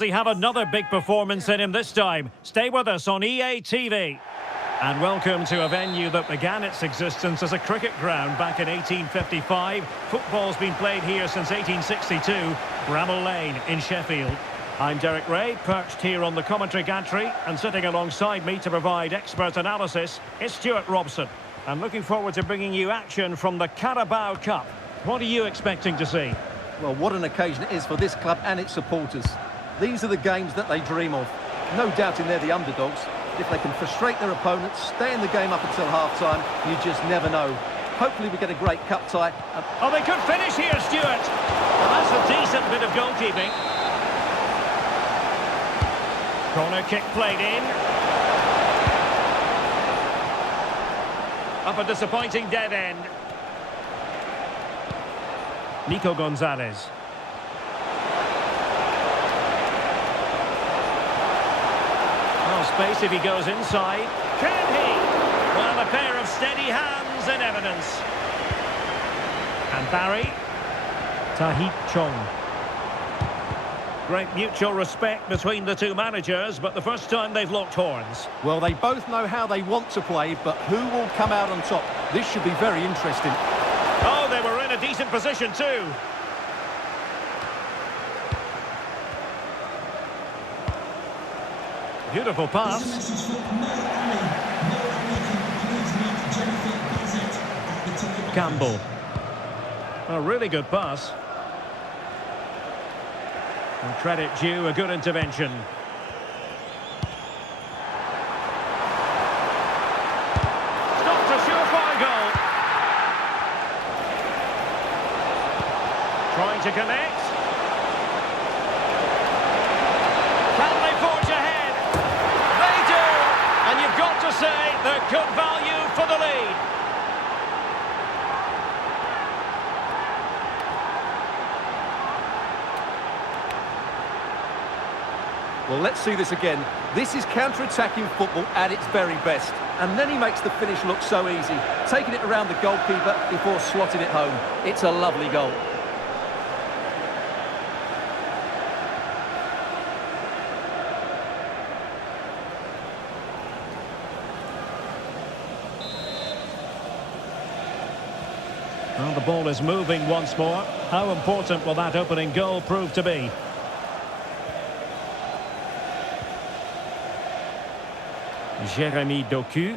We have another big performance in him this time. Stay with us on EA TV. And welcome to a venue that began its existence as a cricket ground back in 1855. Football's been played here since 1862, Bramall Lane in Sheffield. I'm Derek Ray, perched here on the commentary gantry, and sitting alongside me to provide expert analysis is Stuart Robson. I'm looking forward to bringing you action from the Carabao Cup. What are you expecting to see? Well, what an occasion it is for this club and its supporters. These are the games that they dream of. No doubting they're the underdogs. If they can frustrate their opponents, stay in the game up until half-time, you just never know. Hopefully we get a great cup tie. Oh, they could finish here, Stuart. Well, that's a decent bit of goalkeeping. Corner kick played in. Up a disappointing dead end. Nico Gonzalez. Space if he goes inside. Can he? Well, a pair of steady hands in evidence. And Barry. Tahith Chong. Great mutual respect between the two managers, but the first time they've locked horns. Well, they both know how they want to play, but who will come out on top? This should be very interesting. Oh, they were in a decent position too. Beautiful pass. Campbell. A really good pass. And credit due, a good intervention. Stopped a surefire goal. Trying to connect. Can they forge ahead? And you've got to say they're good value for the lead. Well, let's see this again. This is counter-attacking football at its very best. And then he makes the finish look so easy, taking it around the goalkeeper before slotting it home. It's a lovely goal. Well, the ball is moving once more. How important will that opening goal prove to be? Jérémy Doku.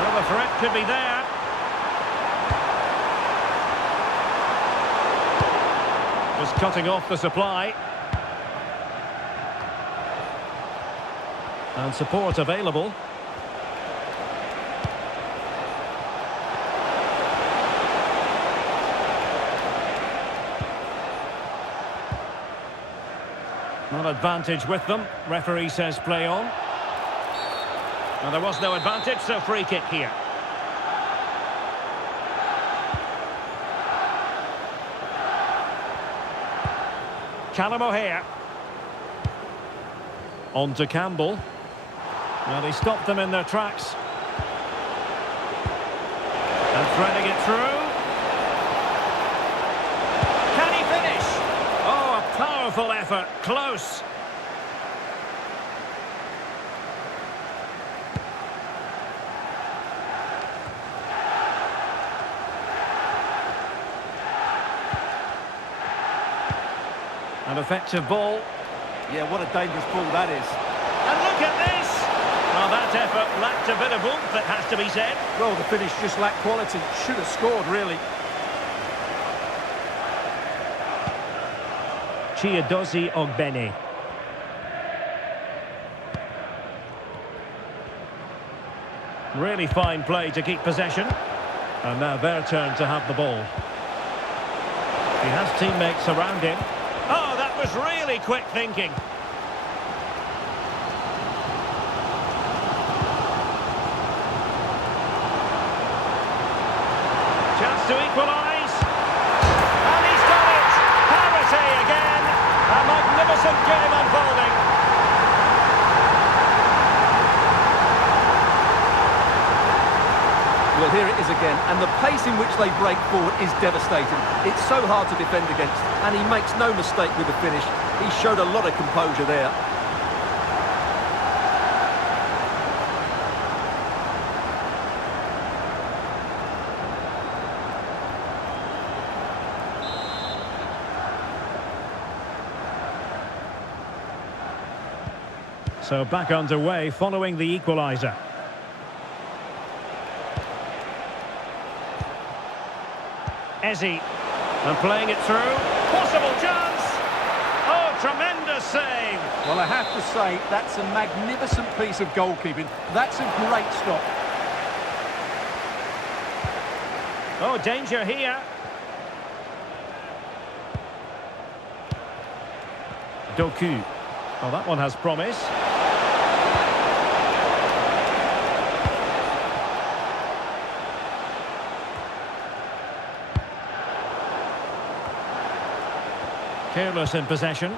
Well, the threat could be there. Just cutting off the supply. And support available. Not advantage with them. Referee says play on. Well, there was no advantage, so free kick here. Callum O'Hare. On to Campbell. Well, he stopped them in their tracks. And threading it through. Can he finish? Oh, a powerful effort. Close. An effective ball. Yeah, what a dangerous ball that is. And look at this! Well, that effort lacked a bit of oomph, it has to be said. Well, the finish just lacked quality. Should have scored, really. Chiedozie Ogbene. Really fine play to keep possession. And now their turn to have the ball. He has teammates around him. Oh, that was really quick thinking. Chance to equalise. And he's done it! Parity again! A magnificent game unfolding. here it is again, and the pace in which they break forward is devastating. It's so hard to defend against, and he makes no mistake with the finish. He showed a lot of composure there. So back underway following the equaliser. Ezzy, and playing it through. Possible chance! Oh, tremendous save! Well, I have to say, that's a magnificent piece of goalkeeping. That's a great stop. Oh, danger here. Doku. Oh, that one has promise. Careless in possession.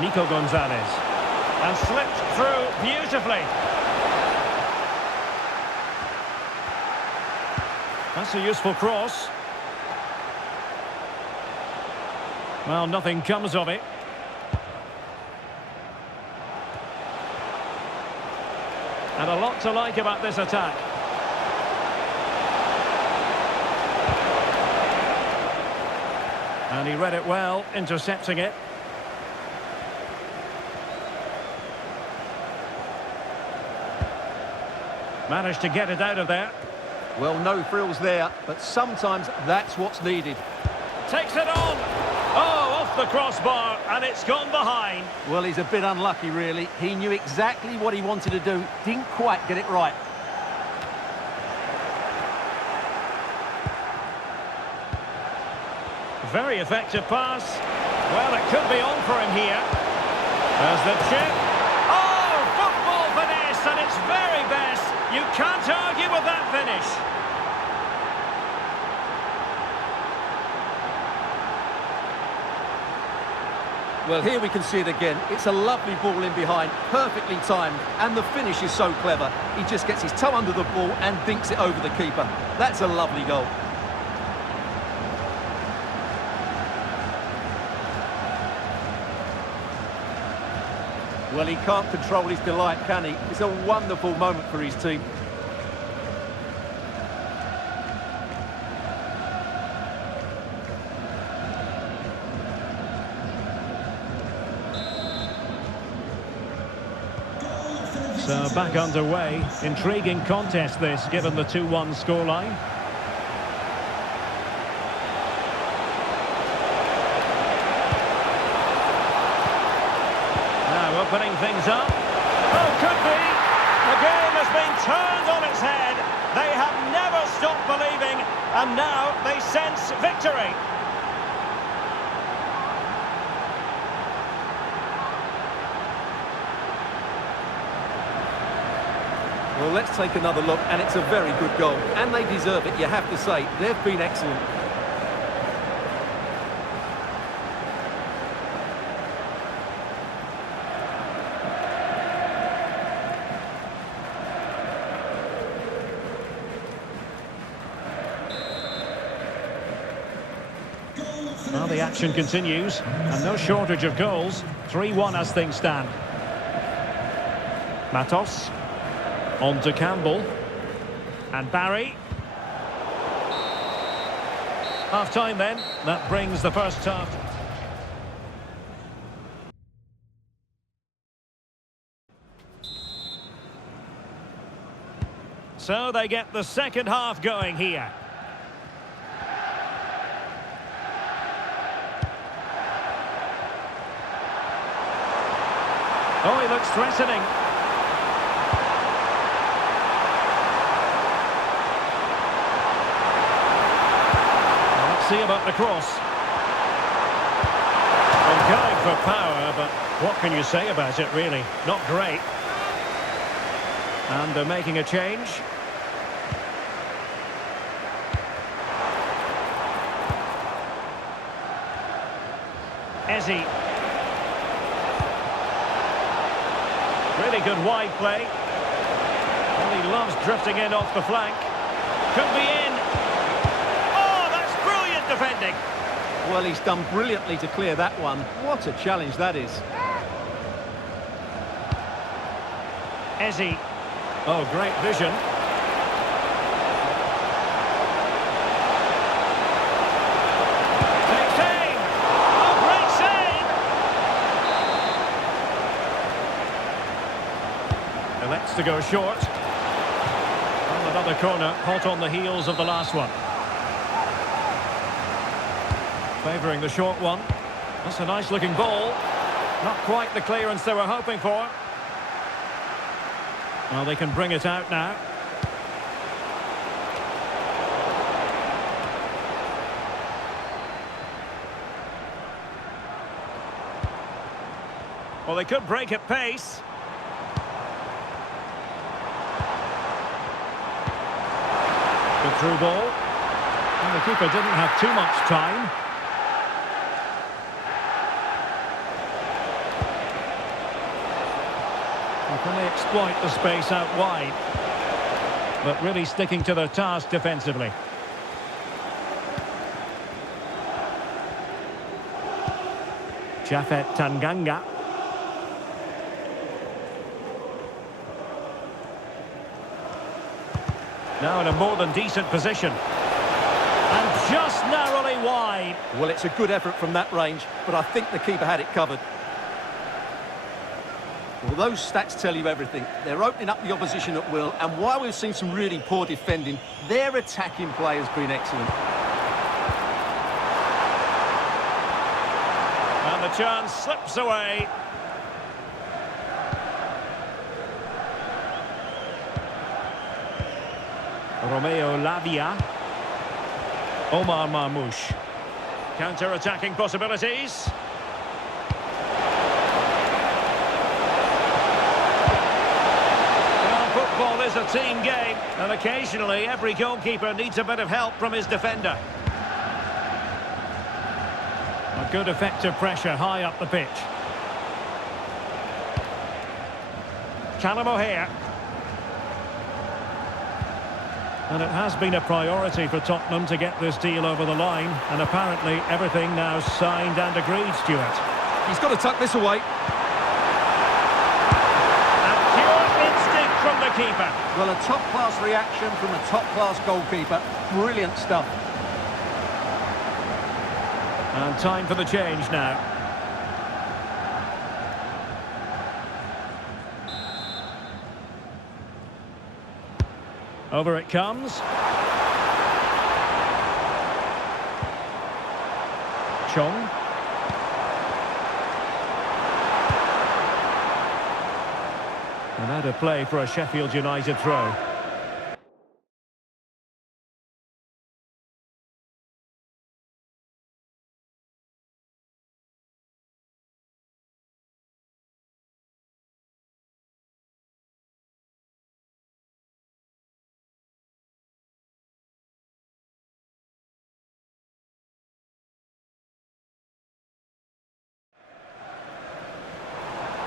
Nico Gonzalez. And slipped through beautifully. That's a useful cross. Well, nothing comes of it. And a lot to like about this attack. And he read it well, intercepting it. Managed to get it out of there. Well, no frills there, but sometimes that's what's needed. Takes it on. Oh, off the crossbar, and it's gone behind. Well, he's a bit unlucky, really. He knew exactly what he wanted to do, didn't quite get it right. Very effective pass. Well, it could be on for him here. There's the chip. Oh, football finesse, and it's very best. You can't argue with that finish. Well, here we can see it again. It's a lovely ball in behind, perfectly timed, and the finish is so clever. He just gets his toe under the ball and dinks it over the keeper. That's a lovely goal. Well, he can't control his delight, can he? It's a wonderful moment for his team. So back underway. Intriguing contest this, given the 2-1 scoreline. Now opening things up. Oh, could be. The game has been turned on its head. They have never stopped believing, and now they sense victory. Well, let's take another look, and it's a very good goal. And they deserve it, you have to say. They've been excellent. Well, the action continues, and no shortage of goals. 3-1 as things stand. Matos. On to Campbell. And Barry. Half-time then. That brings the first half. So they get the second half going here. Oh, he looks threatening. See about the cross. Well, going for power, but what can you say about it, really? Not great. And they're making a change. Ezzy. Really good wide play. Well, he loves drifting in off the flank. Could be in. Oh, that's brilliant defending. Well, he's done brilliantly to clear that one. What a challenge that is. Ezzy. Oh, great vision. Takes aim. Oh, great save. Elects to go short. Well, another corner, hot on the heels of the last one. Favouring the short one. That's a nice looking ball. Not quite the clearance they were hoping for. Well, they can bring it out now. Well, they could break at pace. Good through ball. And the keeper didn't have too much time. Can they exploit the space out wide? But really sticking to their task defensively. Japhet Tanganga. Now in a more than decent position. And just narrowly wide. Well, it's a good effort from that range, but I think the keeper had it covered. Well, those stats tell you everything. They're opening up the opposition at will, and while we've seen some really poor defending, their attacking play has been excellent. And the chance slips away. Romeo Lavia. Omar Marmoush. Counter-attacking possibilities. Football is a team game, and occasionally every goalkeeper needs a bit of help from his defender. A good effective pressure high up the pitch. Callum O'Hare. And it has been a priority for Tottenham to get this deal over the line, and apparently everything now signed and agreed, Stuart. He's got to tuck this away. From the keeper. Well, a top-class reaction from a top-class goalkeeper. Brilliant stuff. And time for the change now. Over it comes. Chong. And out of play for a Sheffield United throw.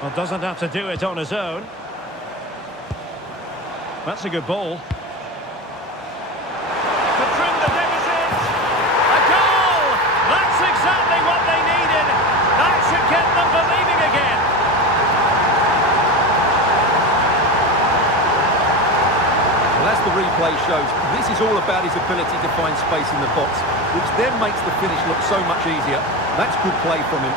Well, doesn't have to do it on his own. That's a good ball. To trim the deficit. A goal! That's exactly what they needed. That should get them believing again. Well, as the replay shows, this is all about his ability to find space in the box, which then makes the finish look so much easier. That's good play from him.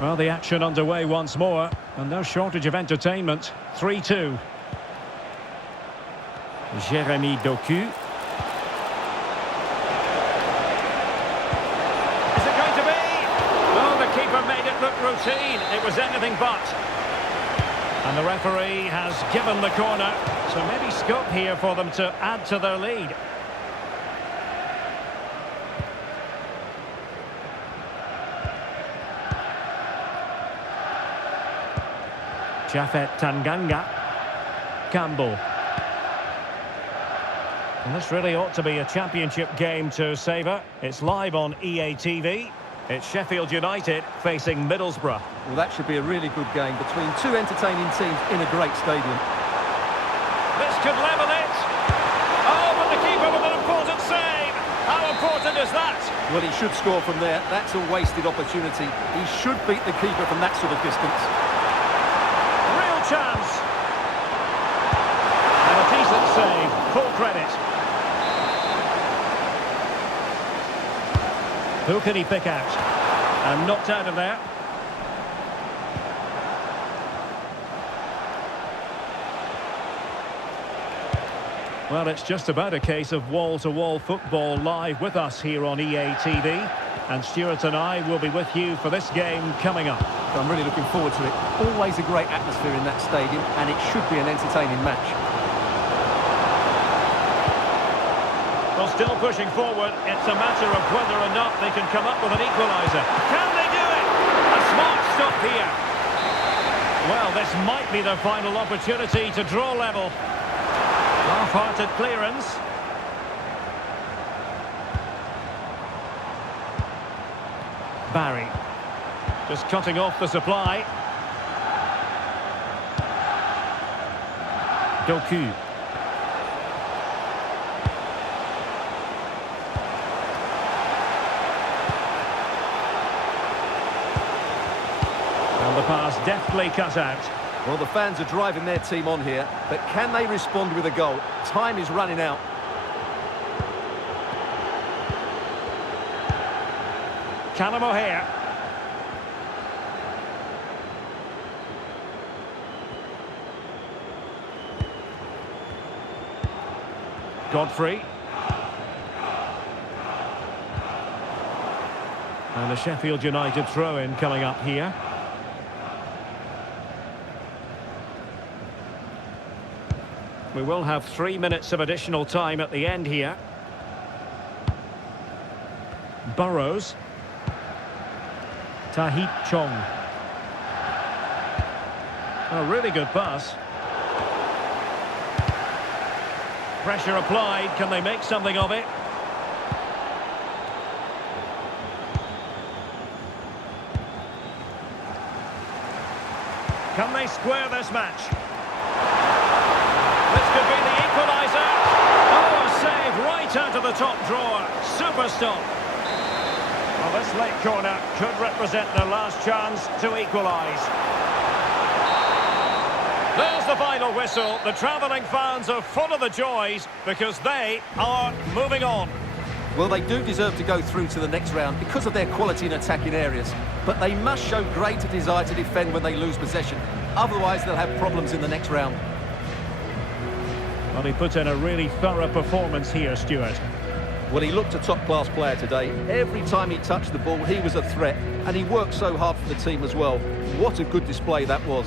Well, the action underway once more, and no shortage of entertainment. 3-2. Jérémy Doku. Is it going to be? Oh, the keeper made it look routine. It was anything but. And the referee has given the corner, so maybe scope here for them to add to their lead. Japhet Tanganga. Campbell. And this really ought to be a championship game to savour. It's live on EA TV. It's Sheffield United facing Middlesbrough. Well, that should be a really good game between two entertaining teams in a great stadium. This could level it. Oh, but the keeper with an important save. How important is that? Well, he should score from there. That's a wasted opportunity. He should beat the keeper from that sort of distance. Real chance. And a decent save. Full credit. Who can he pick out? And knocked out of there. Well, it's just about a case of wall-to-wall football live with us here on EA TV. And Stuart and I will be with you for this game coming up. I'm really looking forward to it. Always a great atmosphere in that stadium, and it should be an entertaining match. Well, still pushing forward. It's a matter of whether or not they can come up with an equaliser. Can they do it? A smart stop here. Well, this might be their final opportunity to draw level. Half-hearted clearance. Barry. Just cutting off the supply. Doku. And the pass deftly cut out. Well, the fans are driving their team on here, but can they respond with a goal? Time is running out. Callum O'Hare. Godfrey. And the Sheffield United throw-in coming up here. We will have 3 minutes of additional time at the end here. Burrows. Tahith Chong. A really good pass. Pressure applied. Can they make something of it? Can they square this match? This could be the equaliser. Oh, a save right out of the top drawer. Super stop. Well, this late corner could represent their last chance to equalise. There's the final whistle. The travelling fans are full of the joys because they are moving on. Well, they do deserve to go through to the next round because of their quality in attacking areas. But they must show greater desire to defend when they lose possession. Otherwise, they'll have problems in the next round. Well, he put in a really thorough performance here, Stuart. Well, he looked a top-class player today. Every time he touched the ball, he was a threat. And he worked so hard for the team as well. What a good display that was.